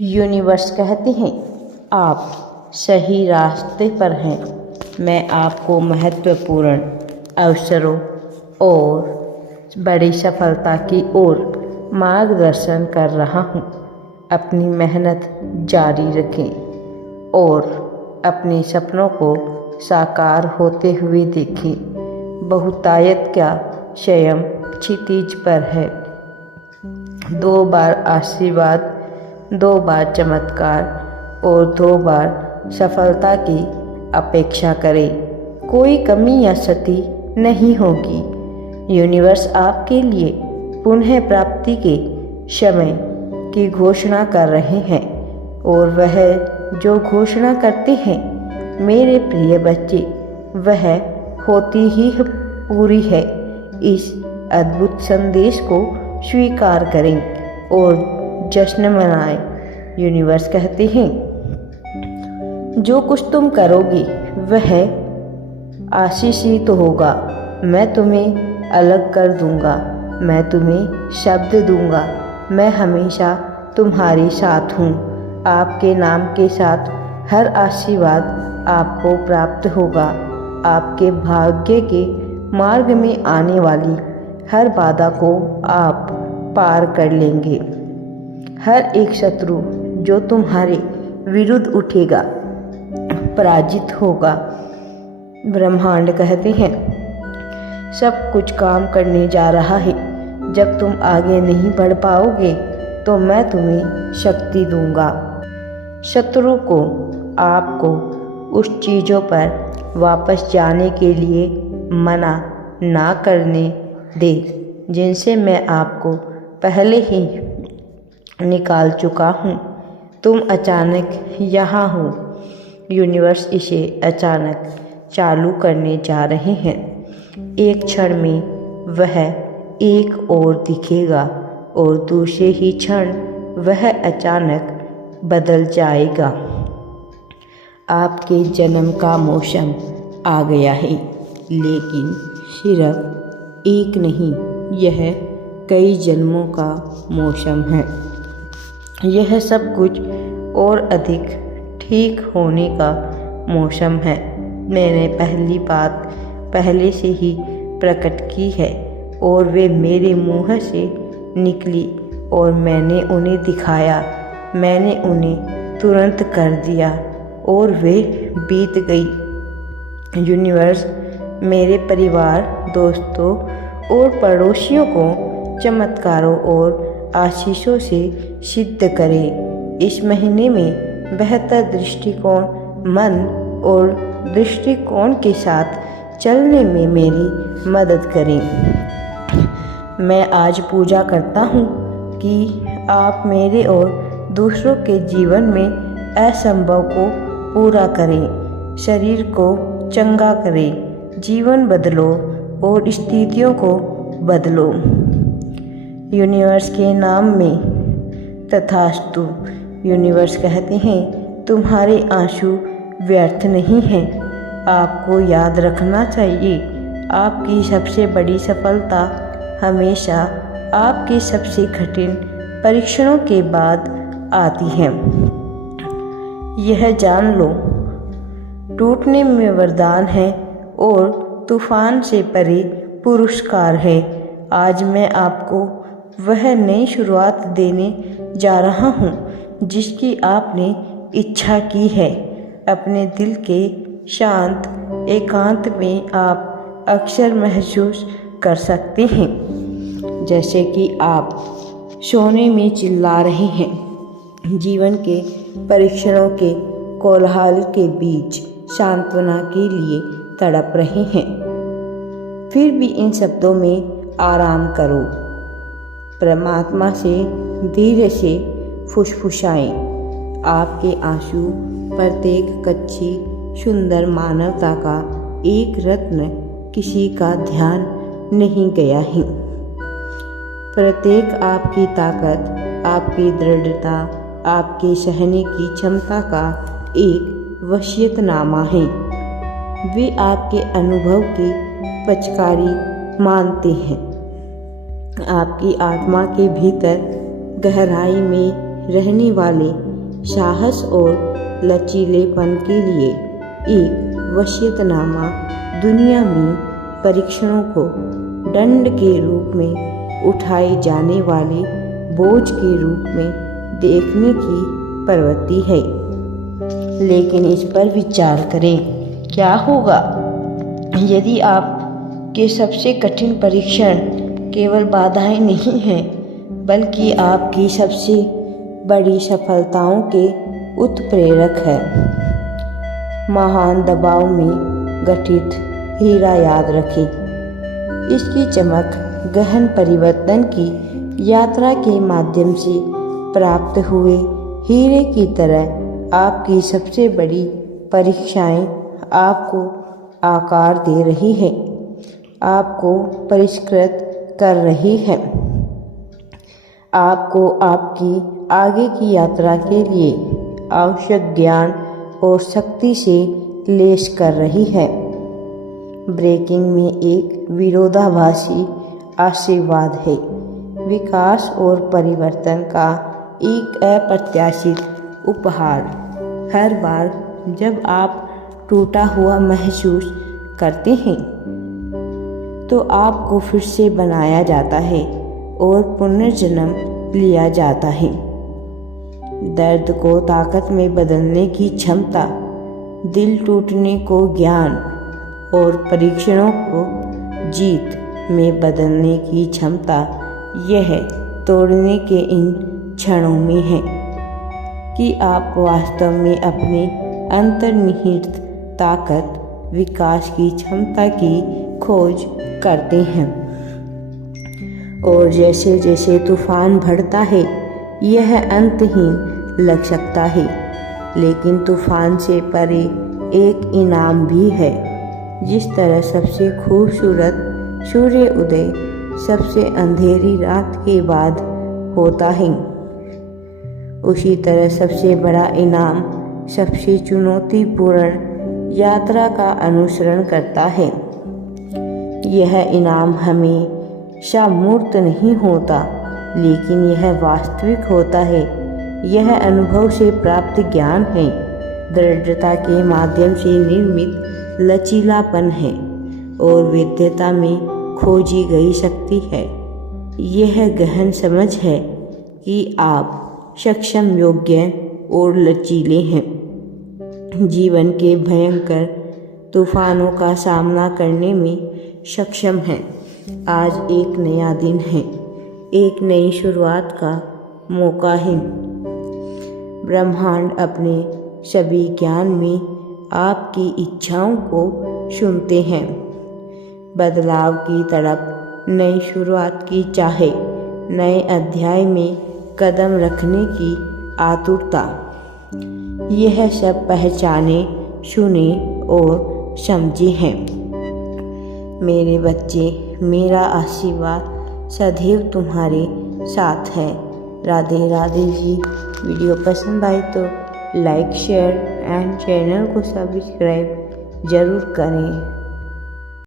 Universe कहते हैं आप सही रास्ते पर हैं। मैं आपको महत्वपूर्ण अवसरों और बड़ी सफलता की ओर मार्गदर्शन कर रहा हूँ। अपनी मेहनत जारी रखें और अपने सपनों को साकार होते हुए देखें। बहुतायत क्या स्वयं क्षितिज पर है। 2 बार आशीर्वाद, 2 बार चमत्कार और 2 बार सफलता की अपेक्षा करें। कोई कमी या क्षति नहीं होगी। यूनिवर्स आपके लिए पुनः प्राप्ति के समय की घोषणा कर रहे हैं और वह जो घोषणा करते हैं मेरे प्रिय बच्चे, वह होती ही पूरी है। इस अद्भुत संदेश को स्वीकार करें और जश्न मनाएं। यूनिवर्स कहते हैं जो कुछ तुम करोगे वह आशीषित होगा। मैं तुम्हें अलग कर दूंगा, मैं तुम्हें शब्द दूंगा। मैं हमेशा तुम्हारे साथ हूँ। आपके नाम के साथ हर आशीर्वाद आपको प्राप्त होगा। आपके भाग्य के मार्ग में आने वाली हर बाधा को आप पार कर लेंगे। हर एक शत्रु जो तुम्हारे विरुद्ध उठेगा पराजित होगा। ब्रह्मांड कहते हैं सब कुछ काम करने जा रहा है। जब तुम आगे नहीं बढ़ पाओगे तो मैं तुम्हें शक्ति दूंगा। शत्रु को आपको उस चीज़ों पर वापस जाने के लिए मना ना करने दे जिनसे मैं आपको पहले ही निकाल चुका हूँ। तुम अचानक यहाँ हो। यूनिवर्स इसे अचानक चालू करने जा रहे हैं। एक क्षण में वह एक और दिखेगा और दूसरे ही क्षण वह अचानक बदल जाएगा। आपके जन्म का मौसम आ गया है, लेकिन सिर्फ एक नहीं, यह कई जन्मों का मौसम है। यह सब कुछ और अधिक ठीक होने का मौसम है। मैंने पहली बात पहले से ही प्रकट की है और वे मेरे मुँह से निकली और मैंने उन्हें दिखाया। मैंने उन्हें तुरंत कर दिया और वे बीत गई। यूनिवर्स मेरे परिवार, दोस्तों और पड़ोसियों को चमत्कारों और आशीषों से सिद्ध करें। इस महीने में बेहतर दृष्टिकोण, मन और दृष्टिकोण के साथ चलने में मेरी मदद करें। मैं आज पूजा करता हूँ कि आप मेरे और दूसरों के जीवन में असंभव को पूरा करें। शरीर को चंगा करें, जीवन बदलो और स्थितियों को बदलो। यूनिवर्स के नाम में तथास्तु। यूनिवर्स कहते हैं तुम्हारे आंसू व्यर्थ नहीं हैं। आपको याद रखना चाहिए आपकी सबसे बड़ी सफलता हमेशा आपके सबसे कठिन परीक्षणों के बाद आती है। यह जान लो, टूटने में वरदान है और तूफान से परे पुरस्कार है। आज मैं आपको वह नई शुरुआत देने जा रहा हूँ जिसकी आपने इच्छा की है। अपने दिल के शांत एकांत में आप अक्सर महसूस कर सकते हैं जैसे कि आप सोने में चिल्ला रहे हैं। जीवन के परीक्षणों के कोलाहल के बीच सांत्वना के लिए तड़प रहे हैं। फिर भी इन शब्दों में आराम करो। परमात्मा से धीरे से फुसफुसाएं। आपके आंसू प्रत्येक कच्ची सुंदर मानवता का एक रत्न किसी का ध्यान नहीं गया है। प्रत्येक आपकी ताकत, आपकी दृढ़ता, आपके सहने की क्षमता का एक वसीयतनामा है। वे आपके अनुभव की पचकारी मानते हैं। आपकी आत्मा के भीतर गहराई में रहने वाले साहस और लचीलेपन के लिए एक वसीयतनामा दुनिया में परीक्षणों को दंड के रूप में उठाए जाने वाले बोझ के रूप में देखने की प्रवृत्ति है। लेकिन इस पर विचार करें, क्या होगा यदि आपके सबसे कठिन परीक्षण केवल बाधाएं नहीं हैं, बल्कि आपकी सबसे बड़ी सफलताओं के उत्प्रेरक है। महान दबाव में गठित हीरा याद रखें, इसकी चमक गहन परिवर्तन की यात्रा के माध्यम से प्राप्त हुए हीरे की तरह आपकी सबसे बड़ी परीक्षाएं आपको आकार दे रही है, आपको परिष्कृत कर रही है, आपको आपकी आगे की यात्रा के लिए आवश्यक ज्ञान और शक्ति से लैस कर रही है। ब्रेकिंग में एक विरोधाभासी आशीर्वाद है, विकास और परिवर्तन का एक अप्रत्याशित उपहार। हर बार जब आप टूटा हुआ महसूस करते हैं तो आपको फिर से बनाया जाता है और पुनर्जन्म लिया जाता है। दर्द को ताकत में बदलने की क्षमता, दिल टूटने को ज्ञान और परीक्षणों को जीत में बदलने की क्षमता यह तोड़ने के इन क्षणों में है कि आप वास्तव में अपने अंतर्निहित ताकत, विकास की क्षमता की खोज करते हैं। और जैसे जैसे तूफान बढ़ता है, यह अंतहीन लग सकता है, लेकिन तूफान से परे एक इनाम भी है। जिस तरह सबसे खूबसूरत सूर्य उदय सबसे अंधेरी रात के बाद होता है, उसी तरह सबसे बड़ा इनाम सबसे चुनौतीपूर्ण यात्रा का अनुसरण करता है। यह इनाम हमेशा मूर्त नहीं होता, लेकिन यह वास्तविक होता है। यह अनुभव से प्राप्त ज्ञान है, दृढ़ता के माध्यम से निर्मित लचीलापन है और विद्यता में खोजी गई शक्ति है। यह गहन समझ है कि आप सक्षम, योग्य और लचीले हैं। जीवन के भयंकर तूफानों का सामना करने में सक्षम हैं। आज एक नया दिन है, एक नई शुरुआत का मौका है। ब्रह्मांड अपने सभी ज्ञान में आपकी इच्छाओं को सुनते हैं। बदलाव की तड़प, नई शुरुआत की चाहे, नए अध्याय में कदम रखने की आतुरता, यह सब पहचाने, सुने और समझे हैं। मेरे बच्चे, मेरा आशीर्वाद सदैव तुम्हारे साथ है। राधे राधे जी। वीडियो पसंद आए तो लाइक, शेयर एंड चैनल को सब्सक्राइब जरूर करें।